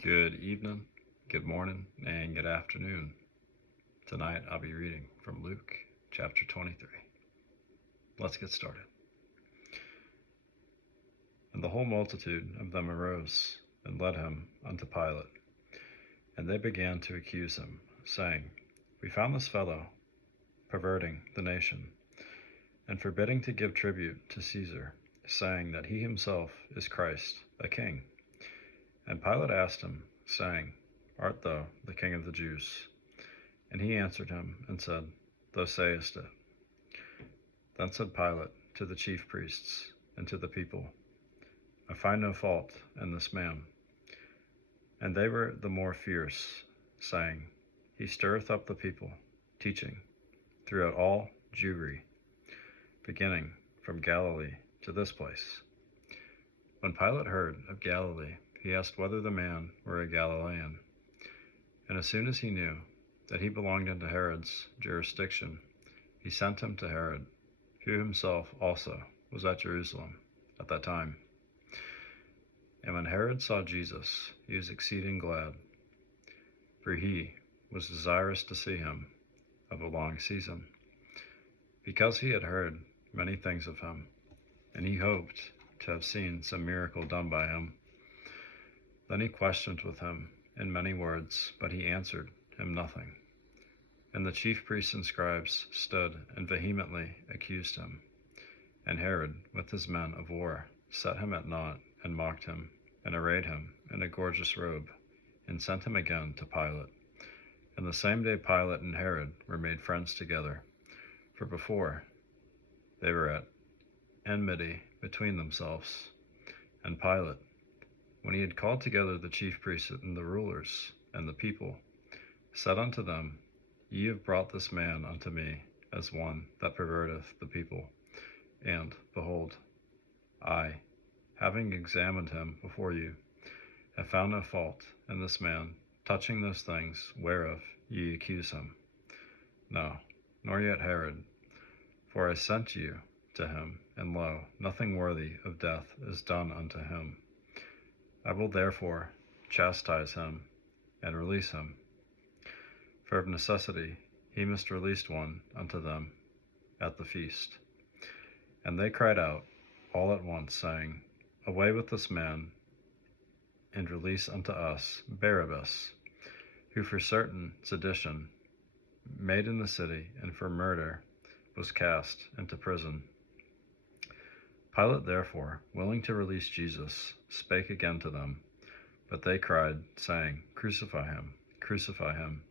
Good evening, good morning, and good afternoon. Tonight I'll be reading from Luke chapter 23. Let's get started. And the whole multitude of them arose and led him unto Pilate. And they began to accuse him, saying, We found this fellow perverting the nation, and forbidding to give tribute to Caesar, saying that he himself is Christ, a king. And Pilate asked him, saying, Art thou the king of the Jews? And he answered him and said, Thou sayest it. Then said Pilate to the chief priests and to the people, I find no fault in this man. And they were the more fierce, saying, He stirreth up the people, teaching throughout all Jewry, beginning from Galilee to this place. When Pilate heard of Galilee, he asked whether the man were a Galilean. And as soon as he knew that he belonged unto Herod's jurisdiction, he sent him to Herod, who himself also was at Jerusalem at that time. And when Herod saw Jesus, he was exceeding glad, for he was desirous to see him of a long season, because he had heard many things of him, and he hoped to have seen some miracle done by him. Then he questioned with him in many words, but he answered him nothing. And the chief priests and scribes stood and vehemently accused him. And Herod, with his men of war, set him at naught, and mocked him, and arrayed him in a gorgeous robe, and sent him again to Pilate. And the same day Pilate and Herod were made friends together, for before they were at enmity between themselves. And Pilate, when he had called together the chief priests and the rulers and the people, said unto them, Ye have brought this man unto me as one that perverteth the people. And, behold, I, having examined him before you, have found no fault in this man touching those things whereof ye accuse him. No, nor yet Herod, for I sent you to him, and lo, nothing worthy of death is done unto him. I will therefore chastise him and release him. For of necessity he must release one unto them at the feast. And they cried out all at once, saying, Away with this man, and release unto us Barabbas, who for certain sedition made in the city, and for murder was cast into prison. Pilate therefore, willing to release Jesus, spake again to them. But they cried, saying, Crucify him, crucify him.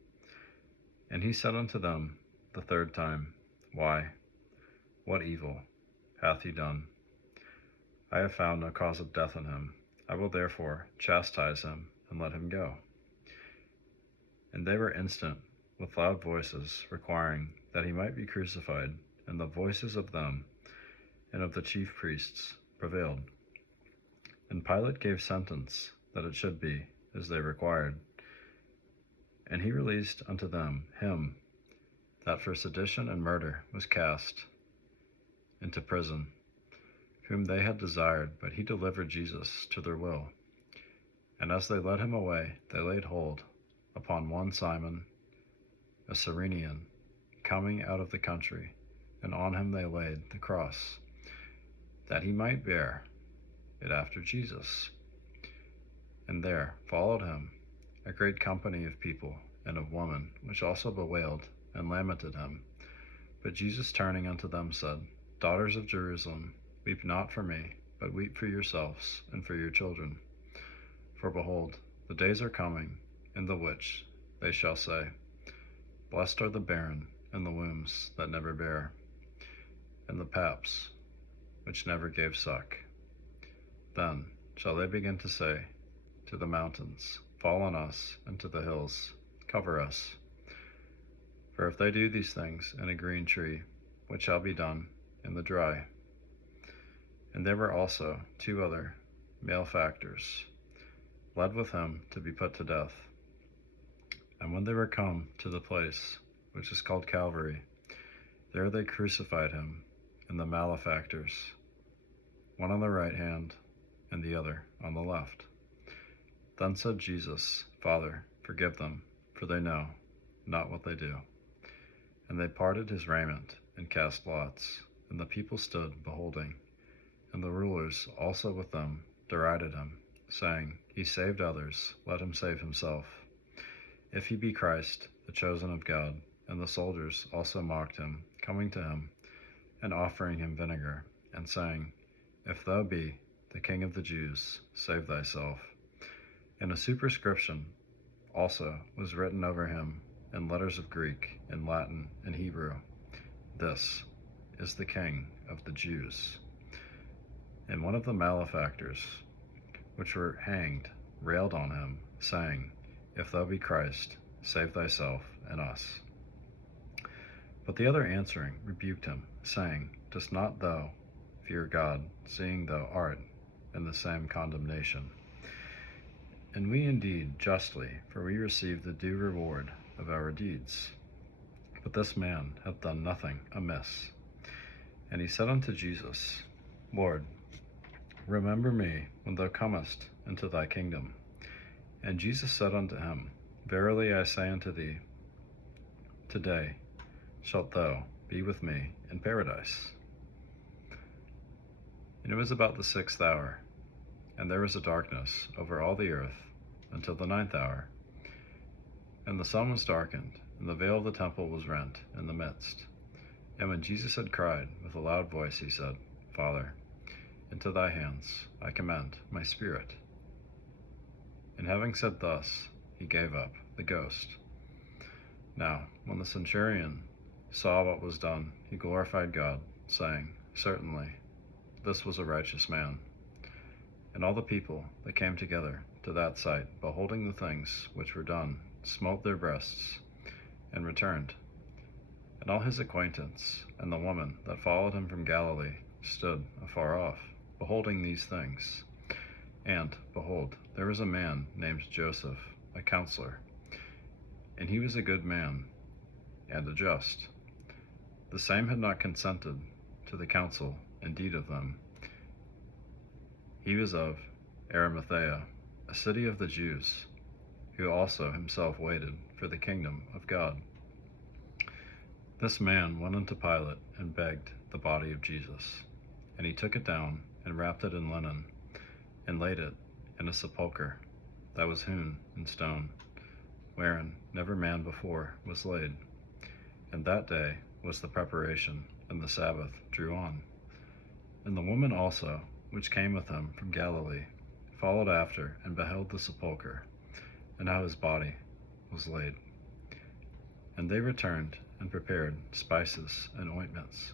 And he said unto them the third time, Why, what evil hath he done? I have found no cause of death in him. I will therefore chastise him, and let him go. And they were instant with loud voices, requiring that he might be crucified. And the voices of them and of the chief priests prevailed. And Pilate gave sentence that it should be as they required. And he released unto them him that for sedition and murder was cast into prison, whom they had desired, but he delivered Jesus to their will. And as they led him away, they laid hold upon one Simon, a Cyrenian, coming out of the country, and on him they laid the cross, that he might bear it after Jesus. And there followed him a great company of people and of women, which also bewailed and lamented him. But Jesus turning unto them said, Daughters of Jerusalem, weep not for me, but weep for yourselves and for your children. For behold, the days are coming, in the which they shall say, Blessed are the barren, and the wombs that never bare, and the paps which never gave suck. Then shall they begin to say to the mountains, Fall on us, and to the hills, cover us. For if they do these things in a green tree, what shall be done in the dry? And there were also 2 other malefactors, led with him to be put to death. And when they were come to the place which is called Calvary, there they crucified him and the malefactors, one on the right hand and the other on the left. Then said Jesus, Father, forgive them, for they know not what they do. And they parted his raiment, and cast lots. And the people stood beholding. And the rulers also with them derided him, saying, He saved others, let him save himself. If he be Christ, the chosen of God. And the soldiers also mocked him, coming to him, and offering him vinegar, and saying, If thou be the King of the Jews, save thyself. And a superscription also was written over him in letters of Greek, and Latin, and Hebrew, This is the King of the Jews. And one of the malefactors, which were hanged, railed on him, saying, If thou be Christ, save thyself and us. But the other answering rebuked him, saying, Dost not thou fear God, seeing thou art in the same condemnation? And we indeed justly, for we receive the due reward of our deeds. But this man hath done nothing amiss. And he said unto Jesus, Lord, remember me when thou comest into thy kingdom. And Jesus said unto him, Verily I say unto thee, today shalt thou be with me in paradise. And it was about the 6th hour, and there was a darkness over all the earth until the 9th hour. And the sun was darkened, and the veil of the temple was rent in the midst. And when Jesus had cried with a loud voice, he said, Father, into thy hands I commend my spirit. And having said thus, he gave up the ghost. Now, when the centurion saw what was done, he glorified God, saying, Certainly, this was a righteous man. And all the people that came together to that sight, beholding the things which were done, smote their breasts, and returned. And all his acquaintance, and the woman that followed him from Galilee, stood afar off, beholding these things. And, behold, there was a man named Joseph, a counselor, and he was a good man, and a just. The same had not consented to the counsel and deed of them. He was of Arimathea, a city of the Jews, who also himself waited for the kingdom of God. This man went unto Pilate and begged the body of Jesus. And he took it down, and wrapped it in linen, and laid it in a sepulchre that was hewn in stone, wherein never man before was laid. And that day was the preparation, and the Sabbath drew on. And the woman also, which came with him from Galilee, followed after, and beheld the sepulchre, and how his body was laid. And they returned, and prepared spices and ointments,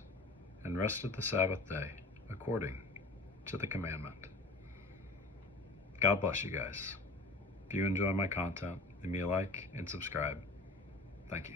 and rested the Sabbath day according to the commandment. God bless you guys. If you enjoy my content, leave me a like and subscribe. Thank you.